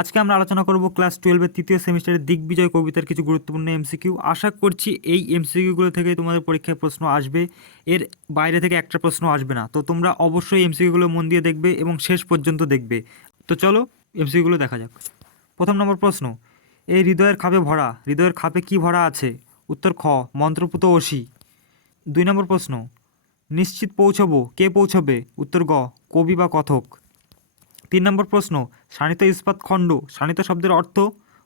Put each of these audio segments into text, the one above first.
আজকে আমরা আলোচনা করব ক্লাস 12 এর তৃতীয় সেমিস্টারের দিগ্বিজয় কবিতার কিছু গুরুত্বপূর্ণ এমসিকিউ। আশা করছি এই এমসিকিউগুলো থেকে তোমাদের পরীক্ষায় প্রশ্ন আসবে, এর বাইরে থেকে একটা প্রশ্ন আসবে না। তো তোমরা অবশ্যই এমসিকিউগুলো মন দিয়ে দেখবে এবং শেষ পর্যন্ত দেখবে। তো চলো এমসিকিউগুলো দেখা যাক। প্রথম নম্বর প্রশ্ন, এই হৃদয়ের খাপে ভরা, হৃদয়ের খাপে কি ভরা আছে? উত্তর খ, মন্ত্রপুত অসি। 2 নম্বর প্রশ্ন, নিশ্চিত পৌঁছবো, কে পৌঁছবে? উত্তর গ, কবি বা কথক। 3 নম্বর প্রশ্ন, শাণিত ইস্পাত খণ্ড, শাণিত শব্দের অর্থ?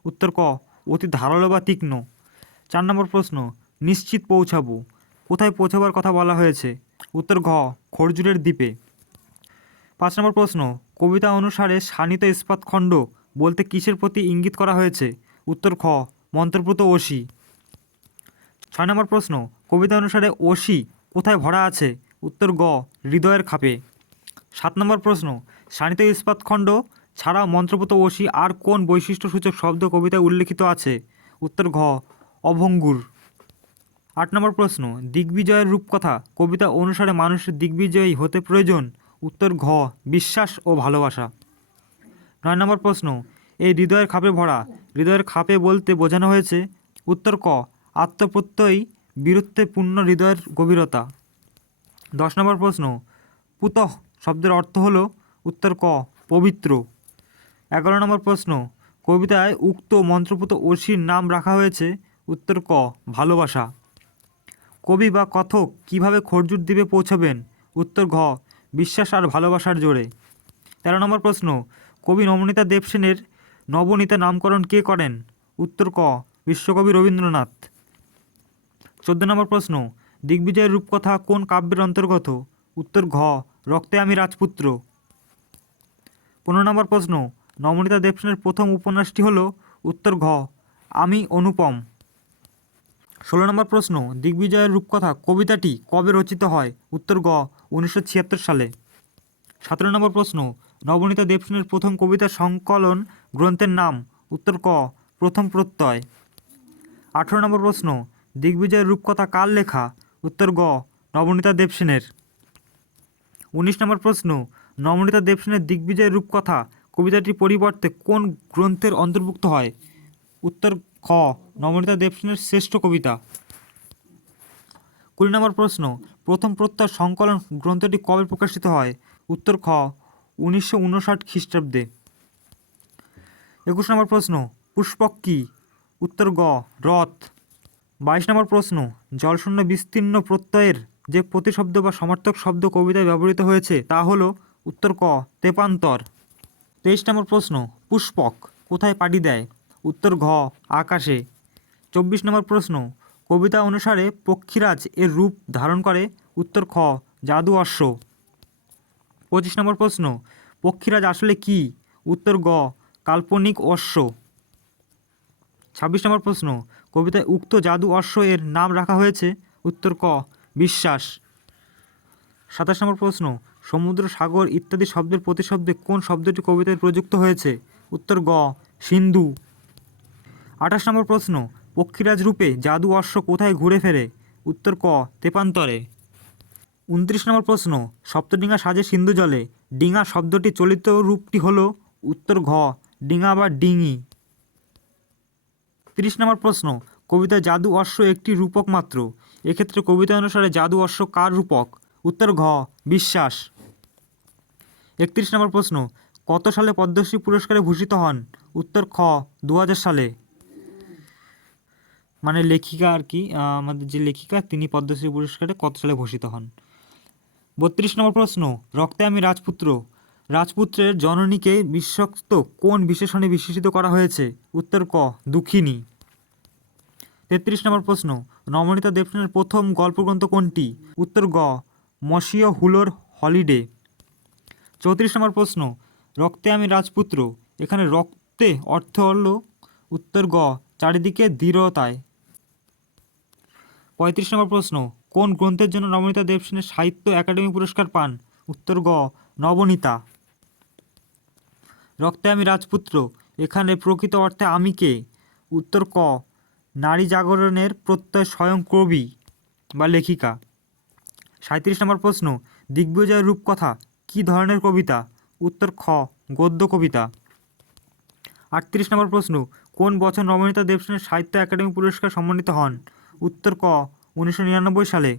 উত্তর ক, অতি ধারালো বা তীক্ষ্ণ। 4 নম্বর প্রশ্ন, নিশ্চিত পৌঁছাবো, কোথায় পৌঁছাবার কথা বলা হয়েছে? উত্তর ঘ, খরজুরের দ্বীপে। 5 নম্বর প্রশ্ন, কবিতা অনুসারে শাণিত ইস্পাত খণ্ড বলতে কিসের প্রতি ইঙ্গিত করা হয়েছে? উত্তর খ, মন্ত্রপুত অসি। 6 নম্বর প্রশ্ন, কবিতা অনুসারে অসি কোথায় ভরা আছে? উত্তর গ, হৃদয়ের খাপে। 7 নম্বর প্রশ্ন, শাণিত ইস্পাত খণ্ড ছাড়াও মন্ত্রপুত অসি আর কোন বৈশিষ্ট্যসূচক শব্দ কবিতায় উল্লেখিত আছে? উত্তর ঘ, অভঙ্গুর। 8 নম্বর প্রশ্ন, দিগ্বিজয়ের রূপকথা কবিতা অনুসারে মানুষের দিগ্বিজয়ী হতে প্রয়োজন? উত্তর ঘ, বিশ্বাস ও ভালোবাসা। 9 নম্বর প্রশ্ন, এই হৃদয়ের খাপে ভরা, হৃদয়ের খাপে বলতে বোঝানো হয়েছে? উত্তর ক, আত্মপ্রত্যয়ী বীরত্বে পূর্ণ হৃদয়ের গভীরতা। 10 নম্বর প্রশ্ন, পুতঃ শব্দের অর্থ হলো? উত্তর ক, পবিত্র। 11 নম্বর প্রশ্ন, কবিতায় উক্ত মন্ত্রপুত অসির নাম রাখা হয়েছে? উত্তর ক, ভালোবাসা। কবি বা কথক কিভাবে খরজুর দ্বীপে পৌঁছাবেন? উত্তর ঘ, বিশ্বাস আর ভালোবাসার জোরে। 13 নম্বর প্রশ্ন, কবি নবনীতা দেবসেনের নবনীতা নামকরণ কে করেন? উত্তর ক, বিশ্বকবি রবীন্দ্রনাথ। 14 নম্বর প্রশ্ন, দিগ্বিজয়ের রূপকথা কোন কাব্যের অন্তর্গত? উত্তর ঘ, রক্তে আমি রাজপুত্র। 15 নম্বর প্রশ্ন, নবনীতা দেবসেনের প্রথম উপন্যাসটি হল? উত্তর ঘ, আমি অনুপম। 16 নম্বর প্রশ্ন, দিগ্বিজয়ের রূপকথা কবিতাটি কবে রচিত হয়? উত্তর গ, 1976 সালে। 17 নম্বর প্রশ্ন, নবনীতা দেবসেনের প্রথম কবিতা সংকলন গ্রন্থের নাম? উত্তর ক, প্রথম প্রত্যয়। 18 নম্বর প্রশ্ন, দিগ্বিজয়ের রূপকথা কার লেখা? উত্তর গ, নবনীতা দেবসেনের। 19 নম্বর প্রশ্ন, নবনীতা দেবসেনের দিগ্বিজয়ের রূপকথা কবিতাটির পরিবর্তে কোন গ্রন্থের অন্তর্ভুক্ত হয়? উত্তর খ, নবনীতা দেবসেনের শ্রেষ্ঠ কবিতা। 20 নম্বর প্রশ্ন, প্রথম প্রত্যয় সংকলন গ্রন্থটি কবে প্রকাশিত হয়? উত্তর খ, 1959 খ্রিস্টাব্দে। 21 নম্বর প্রশ্ন, পুষ্পক কি? উত্তর গ, রথ। 22 নম্বর প্রশ্ন, জলশূন্য বিস্তীর্ণ প্রত্যয়ের যে প্রতিশব্দ বা সমার্থক শব্দ কবিতায় ব্যবহৃত হয়েছে তা হল? উত্তর ক, তেপান্তর। 23 নম্বর প্রশ্ন, পুষ্পক কোথায় পাড়ি দেয়? উত্তর ঘ, আকাশে। 24 নম্বর প্রশ্ন, কবিতা অনুসারে পক্ষীরাজ এর রূপ ধারণ করে? উত্তর খ, জাদু অশ্ব। 25 নম্বর প্রশ্ন, পক্ষীরাজ আসলে কি? উত্তর গ, কাল্পনিক অশ্ব। 26 নম্বর প্রশ্ন, কবিতায় উক্ত জাদু অশ্ব এর নাম রাখা হয়েছে? উত্তর ক, বিশ্বাস। 27 নম্বর প্রশ্ন, সমুদ্র, সাগর ইত্যাদি শব্দের প্রতিশব্দে কোন শব্দটি কবিতায় প্রযুক্ত হয়েছে? উত্তর গ, সিন্ধু। 28 নম্বর প্রশ্ন, পক্ষীরাজ রূপে জাদু অশ্ব কোথায় ঘুরে ফেরে? উত্তর ক, তেপান্তরে। 29 নম্বর প্রশ্ন, সপ্তডিঙা সাজে সিন্ধু জলে, ডিঙা শব্দটি চলিত রূপটি হল? উত্তর ঘ, ডিঙা বা ডিঙি। 30 নম্বর প্রশ্ন, কবিতায় জাদু অশ্ব একটি রূপক মাত্র, এক্ষেত্রে কবিতা অনুসারে জাদু অশ্ব কার রূপক? উত্তর ঘ, বিশ্বাস। 31 নম্বর প্রশ্ন, কত সালে পদ্মশ্রী পুরস্কারে ভূষিত হন? উত্তর খ, 2000 সালে। মানে লেখিকা আর কি, আমাদের যে লেখিকা তিনি পদ্মশ্রী পুরস্কারে কত সালে ভূষিত হন? 32 নম্বর প্রশ্ন, রক্তে আমি রাজপুত্র, রাজপুত্রের জননীকে বিশ্বস্ত কোন বিশেষণে বিশেষিত করা হয়েছে? উত্তর ক, দুঃখিনী। 33 নম্বর প্রশ্ন, নবনীতা দেবসেনের প্রথম গল্পগ্রন্থ কোনটি? উত্তর গ, মসিয় হুলোর হলিডে। 34 নম্বর প্রশ্ন, রক্তে আমি রাজপুত্র, এখানে রক্তে অর্থ হল? উত্তর গ, চারিদিকে দৃঢ়তায়। 35 নম্বর প্রশ্ন, কোন গ্রন্থের জন্য নবনীতা দেবসেনের সাহিত্য একাডেমি পুরস্কার পান? উত্তর গ, নবনীতা। রক্তে আমি রাজপুত্র, এখানে প্রকৃত অর্থে আমি কে? উত্তর ক, নারী জাগরণের প্রত্যয় স্বয়ং কবি বা লেখিকা। 37 নম্বর প্রশ্ন, দিগ্বিজয়ের রূপকথা কী ধরনের কবিতা? উত্তর খ, গদ্য কবিতা। 38 নম্বর প্রশ্ন, কোন বছর নবনীতা দেবসেনের সাহিত্য একাডেমি পুরস্কার সম্মানিত হন? উত্তর ক 1999 সালে।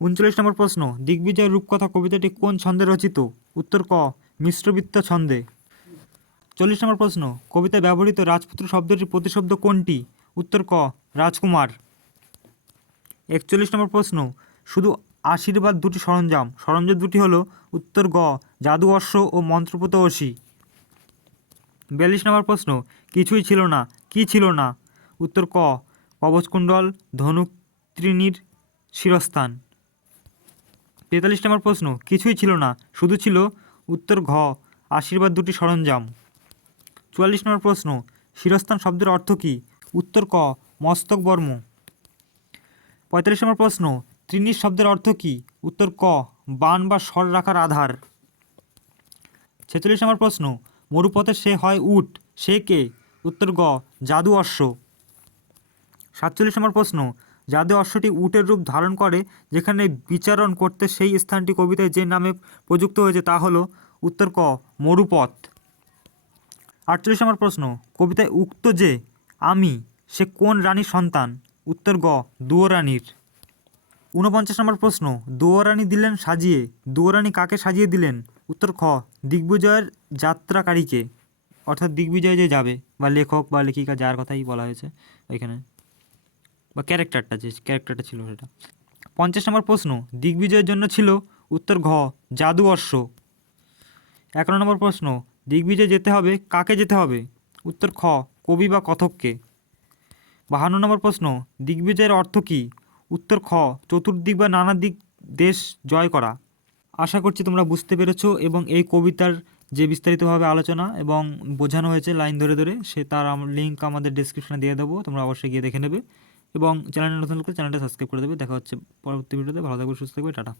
39 নম্বর প্রশ্ন, দিগ্বিজয় রূপকথা কবিতাটি কোন ছন্দে রচিত? উত্তর ক মিশ্রবৃত্ত ছন্দে। 40 নম্বর প্রশ্ন, কবিতায় ব্যবহৃত রাজপুত্র শব্দটির প্রতিশব্দ কোনটি? উত্তর ক রাজকুমার। 41 নম্বর প্রশ্ন, শুধু আশীর্বাদ দুটি সরঞ্জাম দুটি হলো? উত্তর গ জাদু অশ্ব ও মন্ত্রপুত অসি। 42 নম্বর প্রশ্ন, কিছুই ছিল না, কি ছিল না? উত্তর ক কবচকুণ্ডল, ধনুক ত্রিণীর শিরস্থান। 43 নম্বর প্রশ্ন, কিছুই ছিল না, শুধু ছিল? উত্তর ঘ আশীর্বাদ দুটি সরঞ্জাম। 44 নম্বর প্রশ্ন, শিরস্থান শব্দের অর্থ কী? উত্তর ক মস্তক বর্ম। 45 নম্বর প্রশ্ন, ত্রিণীর শব্দের অর্থ কী? উত্তর ক বাণ বা স্বর রাখার আধার। 46 নম্বর প্রশ্ন, মরুপথে সে হয় উট, সে কে? উত্তর গ জাদু অশ্ব। 47 নম্বর প্রশ্ন, জাদু অশ্বটি উটের রূপ ধারণ করে যেখানে বিচারণ করতে সেই স্থানটি কবিতায় যে নামে প্রযুক্ত হয়েছে তা হলো? উত্তর ক মরুপথ। 48 নম্বর প্রশ্ন, কবিতায় উক্ত যে আমি, সে কোন রানীর সন্তান? উত্তর গ দুয়োরানীর। 49 নম্বর প্রশ্ন, দুয়োরানী দিলেন সাজিয়ে, দুয়োরানী কাকে সাজিয়ে দিলেন? উত্তর খ দিগ্বিজয়ের যাত্রাকারীকে, অর্থাৎ দিগ্বিজয় যে যাবে বা লেখক বা লেখিকা যার কথাই বলা হয়েছে এখানে, বা ক্যারেক্টারটা ছিল সেটা। 50 নম্বর প্রশ্ন, দিগ্বিজয়ের জন্য ছিল? উত্তর ঘ জাদু অশ্ব। 51 নম্বর প্রশ্ন, দিগ্বিজয় যেতে হবে কাকে যেতে হবে? উত্তর খ কবি বা কথককে। 52 নম্বর প্রশ্ন, দিগ্বিজয়ের অর্থ কী? উত্তর খ চতুর্দিক বা নানা দিক দেশ জয় করা। আশা করছি তোমরা বুঝতে পেরেছো এবং এই কবিতার যে বিস্তারিতভাবে আলোচনা এবং বোঝানো হয়েছে লাইন ধরে ধরে, সে তার লিঙ্ক আমাদের ডেসক্রিপশনে দিয়ে দেবো, তোমরা অবশ্যই গিয়ে দেখে নেবে এবং চ্যানেলটা নতুন হলে চ্যানেলটা সাবস্ক্রাইব করে দেবে। দেখা হচ্ছে পরবর্তী ভিডিওতে। ভালো থাকবে, সুস্থ থাকবে, টাটা।